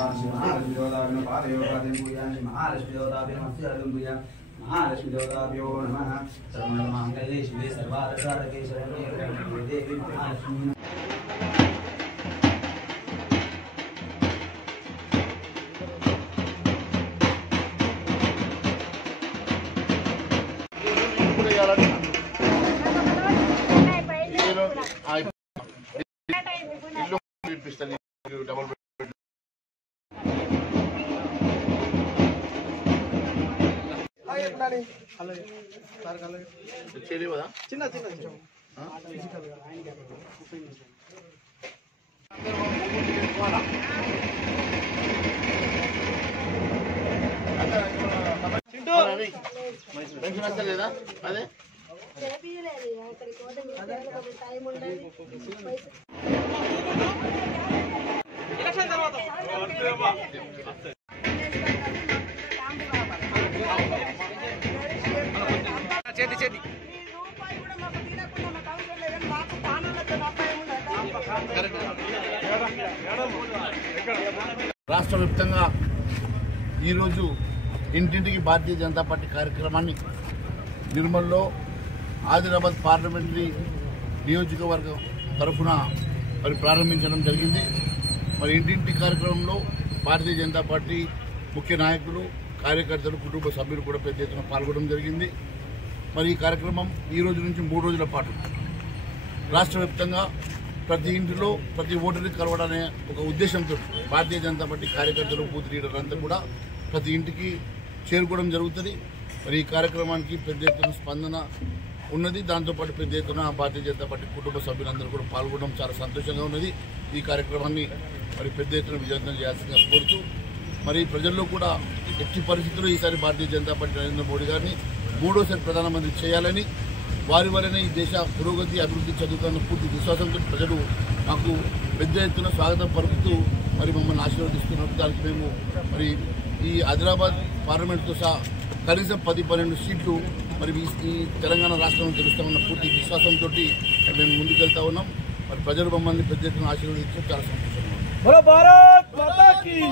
महालक्ष्मी देवताभ्यो पादयोगादिं पूजयामि महालक्ष्मी देवताभ्यो नमस्कारं पूजयामि महालक्ष्मी देवताभ्यो नमः सर्वमङ्गले शिवे सर्वार्थसाधके शरण्ये देवी महालक्ष्मी చిన్న లేదా అదే రాష్ట్ర వ్యాప్తంగా ఈరోజు ఇంటింటికి భారతీయ జనతా పార్టీ కార్యక్రమాన్ని నిర్మల్లో ఆదిలాబాద్ పార్లమెంటరీ నియోజకవర్గం తరఫున మరి ప్రారంభించడం జరిగింది. మరి ఇంటింటి కార్యక్రమంలో భారతీయ జనతా పార్టీ ముఖ్య నాయకులు, కార్యకర్తలు, కుటుంబ సభ్యులు కూడా పెద్ద ఎత్తున పాల్గొనడం జరిగింది. మరి ఈ కార్యక్రమం ఈ రోజు నుంచి 3 రోజుల పాటు రాష్ట్ర వ్యాప్తంగా ప్రతి ఇంటిలో ప్రతి ఓటర్ని కలవడనే ఒక ఉద్దేశంతో భారతీయ జనతా పార్టీ కార్యకర్తలు, బూత్ లీడర్లంతా కూడా ప్రతి ఇంటికి చేరుకోవడం జరుగుతుంది. మరి ఈ కార్యక్రమానికి పెద్ద ఎత్తున స్పందన ఉన్నది. దాంతోపాటు పెద్ద ఎత్తున భారతీయ జనతా పార్టీ కుటుంబ సభ్యులందరూ కూడా పాల్గొనడం చాలా సంతోషంగా ఉన్నది. ఈ కార్యక్రమాన్ని మరి పెద్ద ఎత్తున విజయవంతం చేయాల్సిందిగా కోరుతూ మరి ప్రజల్లో కూడా ఎట్టి పరిస్థితుల్లో ఈసారి భారతీయ జనతా పార్టీ నరేంద్ర మోడీ గారిని 3వసారి ప్రధానమంత్రి చేయాలని, వారి వల్లనే ఈ దేశ పురోగతి, అభివృద్ధి చదువుతున్న పూర్తి విశ్వాసంతో ప్రజలు మాకు పెద్ద ఎత్తున స్వాగతం పలుకుతూ మరి మమ్మల్ని ఆశీర్వదిస్తున్నారు. దానికి మేము మరి ఈ ఆదిలాబాద్ పార్లమెంట్తో సహా కనీసం 10-12 సీట్లు మరి ఈ తెలంగాణ రాష్ట్రంలో తెలుస్తామన్న పూర్తి విశ్వాసంతో మేము ముందుకెళ్తా ఉన్నాం. మరి ప్రజలు మమ్మల్ని పెద్ద ఎత్తున ఆశీర్వదించడం చాలా సంతోషంగా ఉంది.